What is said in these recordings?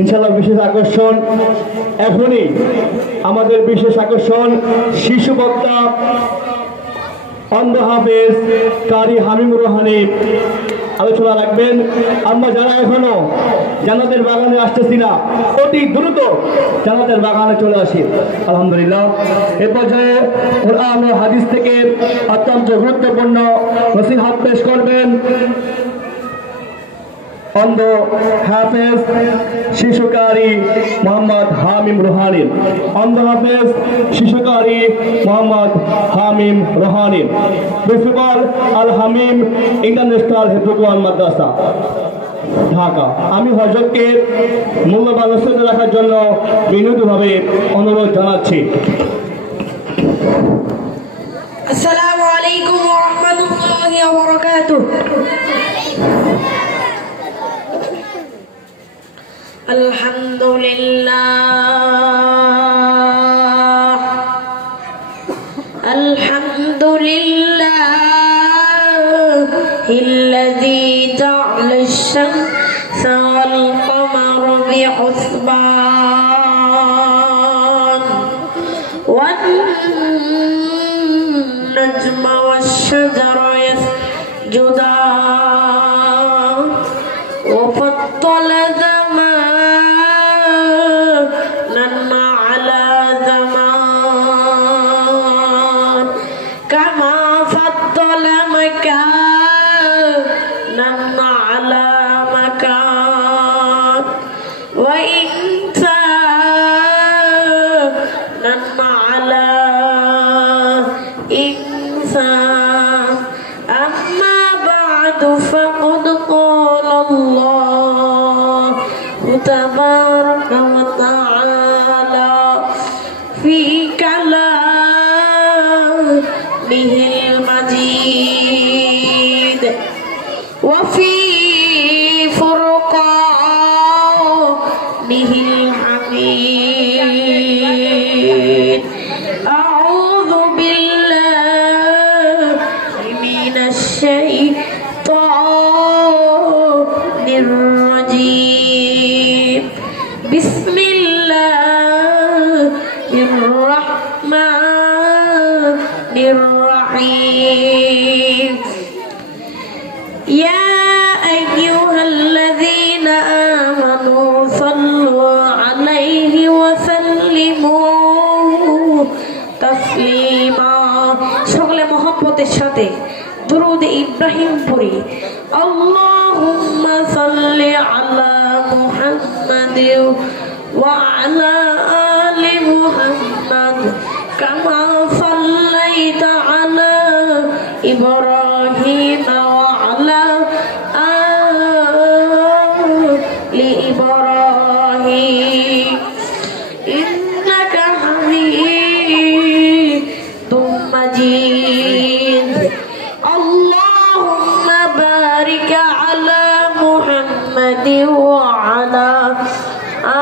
ইনশাআল্লাহ বিশেষ আকর্ষণ এখনই আমাদের বিশেষ আকর্ষণ শিশু বক্তা অন্ধ হাফেজ কারি হামিমুর রহমানি আলোচনা রাখবেন। আমরা যারা এখনো জান্নাতের বাগানে আসতেছি না, অতি দ্রুত জান্নাতের বাগানে চলে আসি আলহামদুলিল্লাহ। এ পর্যায়ে কোরআন ও হাদিস থেকে অত্যন্ত গুরুত্বপূর্ণ নসিহত পেশ করবেন অন্ধ হাফেজ শিশুকারী মোহাম্মদ হামিম রুহানি। অন্ধ হাফেজ শিশুকারী মোহাম্মদ হামিম রুহানি, প্রিন্সিপাল আল হামিম ইন্টারন্যাশনাল হিফজুল কোরআন মাদ্রাসা, ঢাকা। আমি হযরতকে মূল্যবান নসিহত রাখার জন্য বিনীতভাবে অনুরোধ জানাচ্ছি। আসসালামু আলাইকুম ওয়া রাহমাতুল্লাহি ওয়া বারাকাতুহু। আলহামদুলিল্লাহ আলহামদুলিল্লাহিল্লাযী জা'আলা আশ-শামসা ওয়াল কমারা বিহুসবান ওয়ান নাজমা ওয়াশ-শাজারা ইয়াসজুদান ওয়া ফাদ্দালা تبارك وتعالى في كلامه المجيد وفي فرقانه الحميد. أعوذ بالله من الشيطان الرجيم. بسم الله الرحمن الرحيم. يا أيها الذين آمنوا صلوا عليه وسلموا تسليما. সকলে মহব্বতের সাথে দুরূদ ইব্রাহিম পড়ি। আল্লাহুম্মা সাল্লি আলা মুহাম্মাদ ওয়া আলা আলি মুহাম্মাদ কামা সাল্লাইতা আলা ইব্রাহিম ওয়া আলা আলি ইব্রাহিম ইন্নাকা হামিদুম মাজিদ. আল্লাহুম্মা বারিক আলা মুহাম্মাদ ওয়া আলা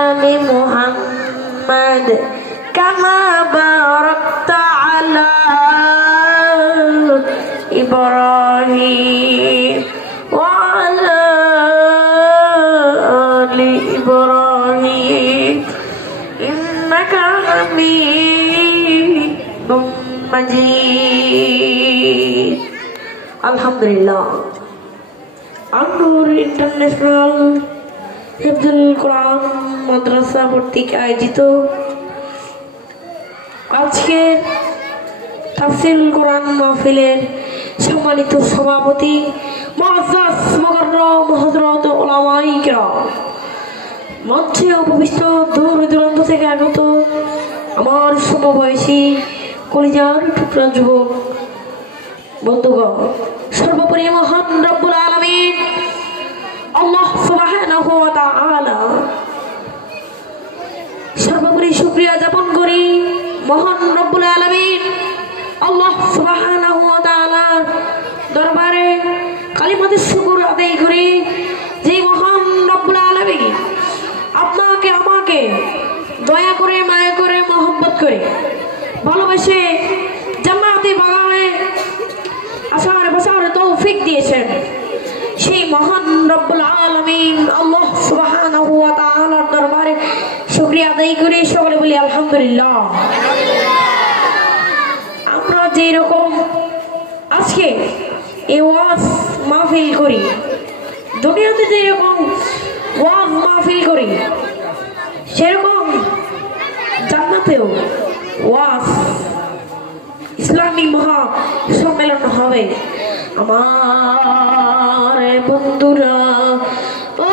আলি মুহাম্মাদ কামা বারাকতা আলা ইব্রাহিম ওয়া আলা আলি ইব্রাহিম ইন্নাকা হামিদুম মাজিদ. আলহামদুলিল্লাহ। আন-নূর ইন্টারন্যাশনাল হিফজুল কোরআন মাদ্রাসা কর্তৃক আয়োজিত আজকের তাফসীর কোরআন মাহফিলের সম্মানিত সভাপতি মুআজ্জাজ মুকাররম হযরত উলামায়ে কিরাম, মঞ্চে উপবিষ্ট দূর দূরান্ত থেকে আগত আমার সমবয়সী কলিজার টুকরা যুবক বন্ধুগণ, সর্বোপরি মহান রব্বুল আলামিন আল্লাহ সুবহানাহু ওয়া তাআলা সর্বোপরি শুকরিয়া জ্ঞাপন করি। মহান রব্বুল আলামিন আল্লাহ সুবহানাহু ওয়া তাআলার দরবারে কালিমাতুশ শুকর আদায় করি যে মহান রব্বুল আলামিন আপনাকে আমাকে দয়া করে মায়া করে মহব্বত করে ভালোবেসে জান্নাতি বাগানে আসার বসার তৌফিক দিয়েছেন। সেই মহান রব্বুল আলামিন আল্লাহ সুবহানাহু ওয়া তাআলার দরবারে শুকরিয়া আদায় করি, সকলে বলি আলহামদুলিল্লাহ। আমরা যেই রকম আজকে এই ওয়াজ মাহফিল করি, দুনিয়াতে যেই রকম ওয়াজ মাহফিল করি, সেরকম জান্নাতেও ওয়াজ ইসলামী মহা সম্মেলন হবে। আমার বন্ধুরা, ও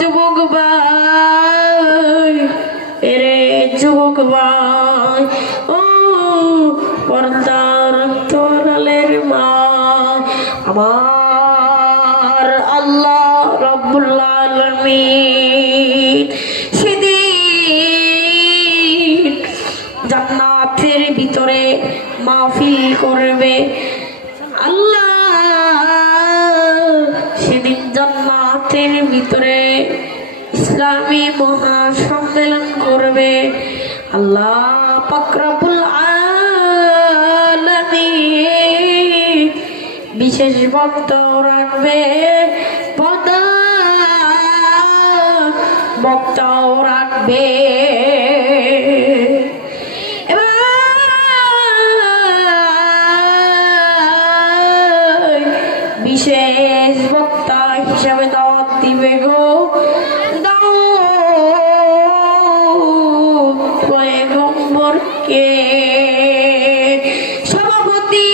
যুবক ভাই, এরে যুবক ভাই, ও পর্দার তোরালের মা, আমার আল্লাহ রব্বুল আলামিন সেদিন জান্নাতের ভিতরে মাহফিল করবে। আল্লাহ সেদিন জান্নাতের ভিতরে ইসলামী মহা সম্মেলন করবে। আল্লাহ পাক রব্বুল আলামিন বিশেষ বক্তব্য রাখবে, বক্তব্য রাখবে। বিশেষ বক্তা হিসাবে দাওয়াত দিবে গো, দাওয়াত পয়গম্বরকে। সভাপতি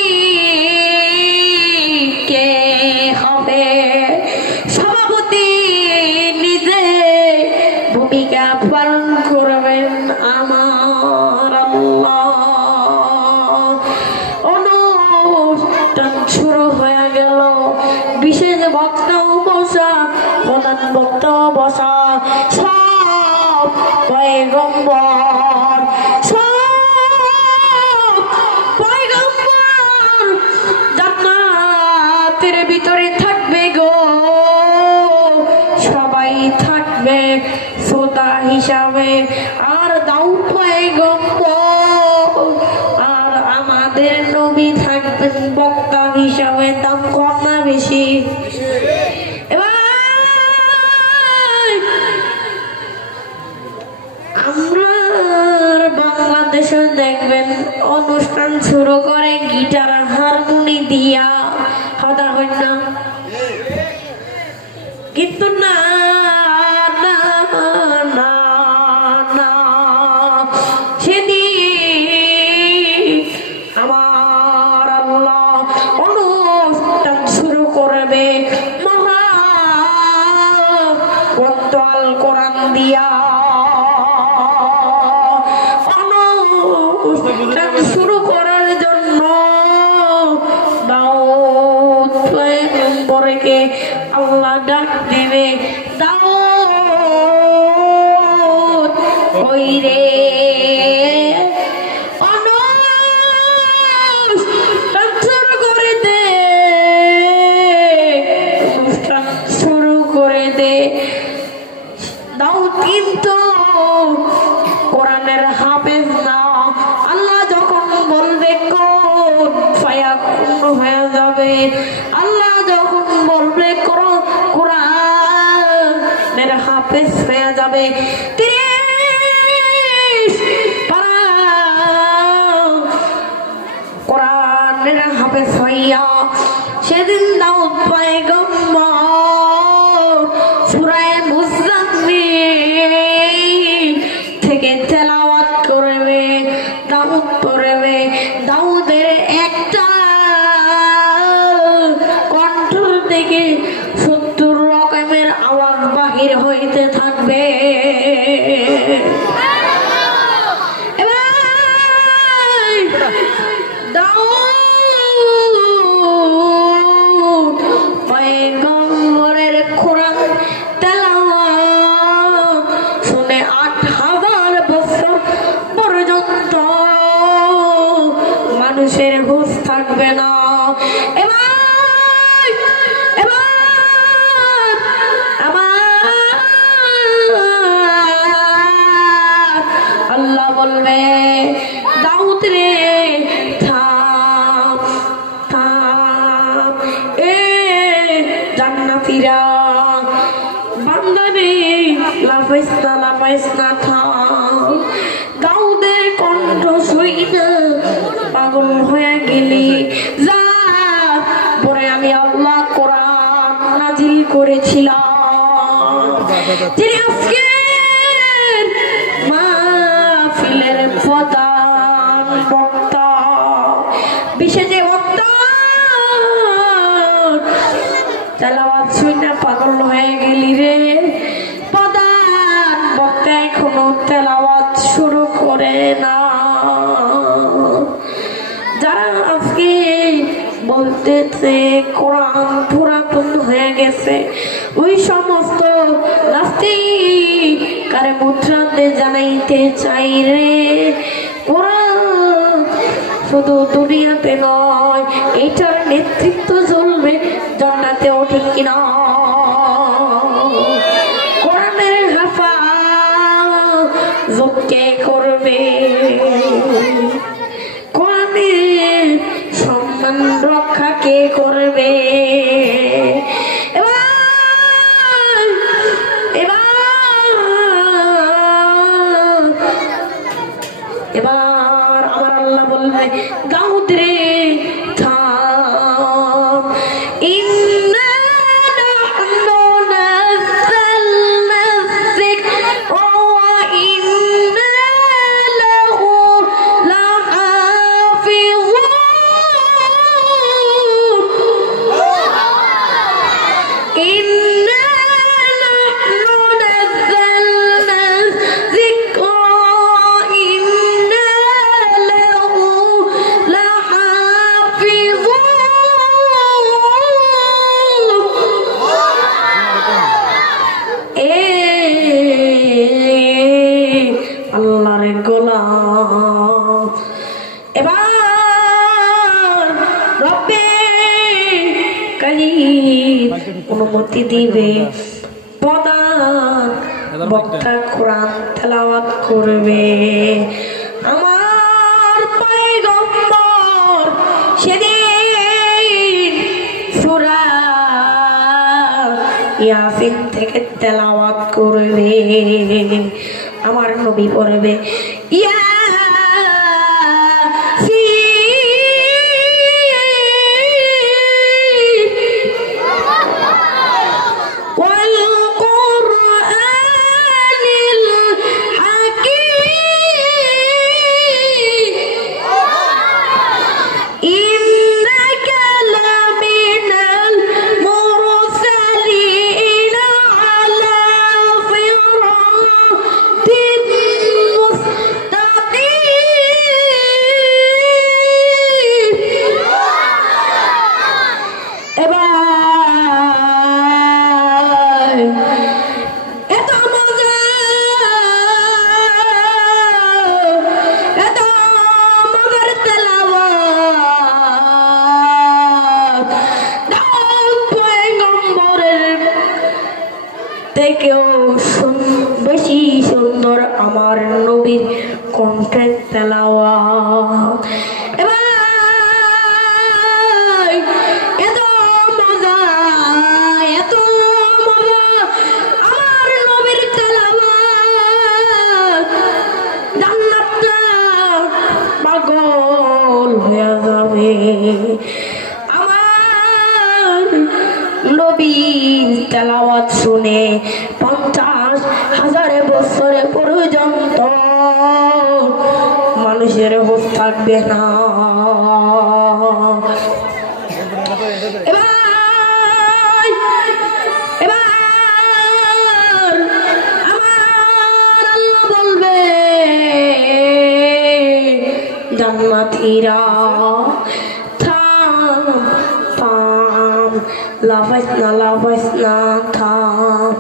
কে হবে? সভাপতি নিজে ভূমিকা পালন করবেন আমার আল্লাহ। অনুষ্ঠান শুরু হয়ে গেল। বিশেষ বক্তাও বসা, প্রধান বক্তাও বসা, সব পয়গম্বর, সব পয়গম্বর জান্নাতের ভিতরে থাকবে গো। সবাই থাকবে শ্রোতা হিসাবে, আর দাও পয়গম্বর আর আমাদের নবী থাকবেন বক্তা হিসাবে। দাম কম না বেশি? আমরা বাংলাদেশে দেখবেন অনুষ্ঠান শুরু করে গিটার হারমোনি দিয়া, হদা হয় না? কিন্তু না না না না, সেদিন আমার আল্লাহ অনুষ্ঠান শুরু করবে মহা আল কোরআন দিয়া। অনুষ্ঠান শুরু করার জন্য দাউদ পয়গম্বরকে আল্লাহ ডাক দিবে, দাউদ ওই রে অনুষ্ঠান শুরু করে দে, অনুষ্ঠান শুরু করে দে। দাউদ কিন্তু কোরআনের হাফেজ না। আল্লাহ যখন বলবে কোন ফায়াকুন হয়ে যাবে। আল্লাহ যখন বলবে কোরআনের হাফেজ হয়ে যাবে। 30 পারা কোরআনের হাফেজ হইয়া সেদিন দাউদ পয়গম্বর সূরা মুজাম্মিল থেকে তেলাওয়াত করবে, দাউদ পড়বে। দাউদের একটা কণ্ঠ থেকে 70 রকমের আওয়াজ বাহির হইতে থাকবে। দাউদ পয়গম্বরের কোরআন তেলাওয়াত শুনে 8000 বছর পর্যন্ত মানুষের হুঁশ থাকবে না। আল্লাহ বলবে দাউদ রে থাম থাম, লাফাইসনা থাম দাউদের কণ্ঠ শুইনা পাগল হয়ে গেলি যা পরে আমি আল্লাহ কোরআন নাজিল করেছিলাম যিনি আজকে মাহফিলের প্রধান বক্তা বিশেষ বক্তা তেলাওয়াত শুনে পাগল হয়ে গেলি রে প্রধান বক্তা এখনো তেলাওয়াত শুরু করে না যারা আজকে বলতেছে কোরআন পুরাতন হয়ে গেছে ওই সমস্ত নাস্তিকারে মুদ্রাতে জানাইতে চাই রে কোরআন শুধু দুনিয়াতে নয় এটার নেতৃত্ব চলবে জান্নাতেও ঠিক কিনা কোরআনের হেফাজত কে করবে কোরআনের সম্মান রক্ষা কে করবে এবার আমার আল্লাহ বলবে দাউদ রে থাম ইন্না নাহনু নাযালনা যিকরা ওয়া ইন্না লাহু লাহাফিজুন ইন্না নাহনু নাযালনা যিকরা আল্লাহর গোলাম এবার রব্বে কারীম অনুমতি দিবে প্রধান বক্তা কোরআন তেলাওয়াত করবে আমার পয়গম্বর সেদিন সূরা ইয়াসিন থেকে তেলাওয়াত করবে আমার নবী পড়বে থেকেও বেশি সুন্দর আমার নবীর কণ্ঠের তেলাওয়াত এত মজা আমার নবীর তেলাওয়াত জান্নাতটা পাগল হয়ে যাবে নবীর তেলাওয়াত শুনে 50,000 বছরে পর্যন্ত মানুষের হুঁশ থাকবে না এবার আমার আল্লাহ বলবে জান্নাতীরা লাফাইসনা থাম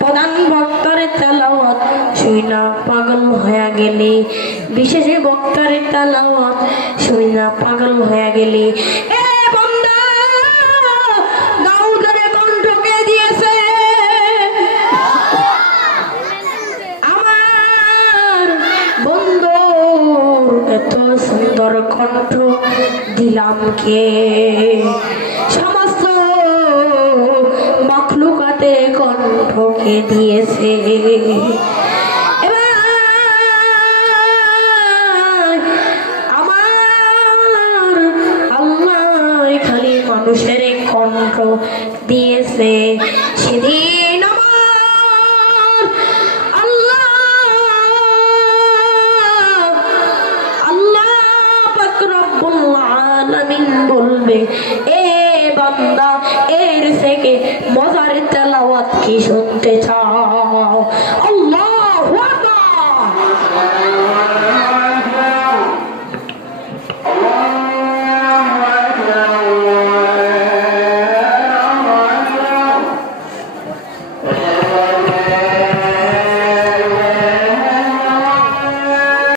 প্রধান বক্তার তেলাওয়াত শুইনা পাগল হয়ে গেলি বিশেষ বক্তার তেলাওয়াত শুইনা পাগল হয়ে গেলি বান্দা দাউদের কণ্ঠকে দিয়েছে আমার বন্ধুর এত সুন্দর কণ্ঠ দিলাম কে সমস্ত মাখলুকাতে কণ্ঠ আমাকে দিয়েছে। আমার আল্লাহ খালি মানুষের কণ্ঠ দিয়েছে। সেদিন আমার আল্লাহ পাক রব্বুল আলামিন বলবে, এ বান্দা, এর থেকে মজার তেলাওয়াত কি শুনতে চাও? আল্লাহ